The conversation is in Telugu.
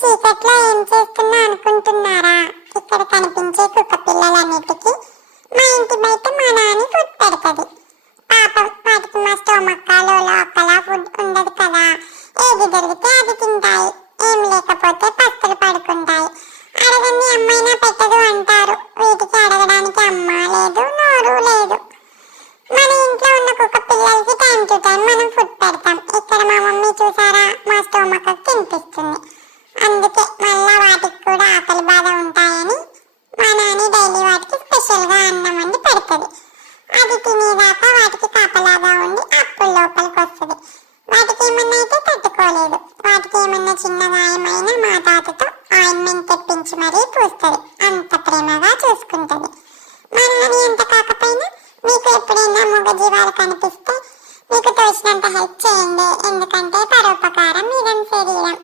చీకట్లో ఏం చేస్తున్నా అనుకుంటున్నారా? ఇక్కడ కనిపించే కుక్క పిల్లలన్నిటికీ మా ఇంటి బయట మా నాని ఫుడ్ పెడతది. పాపం వాటికి మా స్టోమక్కాలో లోపల ఫుడ్ ఉండదు కదా, ఏది దొరికితే అది తింటాయి. ఏం లేకపోతే పస్తులు పడుకుంటాయి. అడగని అమ్మైనా పెట్టదు అంటారు. వీటికి అడగడానికి అమ్మ లేదు, నోరు లేదు. మన ఇంట్లో ఉన్న కుక్క పిల్లలకి టైం టు టైం మనం ఫుడ్ పెడతాం. ఇక్కడ మా మమ్మీ చూసారా, మా స్టోమక్ తినిపిస్తుంది. అందుకే మళ్ళా వాటికి కూడా ఆకలి బాధ ఉంటాయని మా నాని డైలీ వాటికి స్పెషల్గా అన్నం వండి పెడుతుంది. అది తినేదాకా వాటికి కాపలాగా ఉండి అప్పుడు లోపలికి వస్తుంది. వాటికి ఏమన్నా అయితే తట్టుకోలేదు. వాటికి ఏమన్నా చిన్న గాయమైనా మా తాతతో ఆయింట్మెంట్ తెప్పించి మరీ పూస్తుంది. అంత ప్రేమగా చూసుకుంటుంది. మా నాని ఎంత కాకపోయినా మీకు ఎప్పుడైనా మూగజీవాలు కనిపిస్తే మీకు తోచినంత హెల్ప్ చేయండి. ఎందుకంటే పరోపకారం ఇదం శరీరం.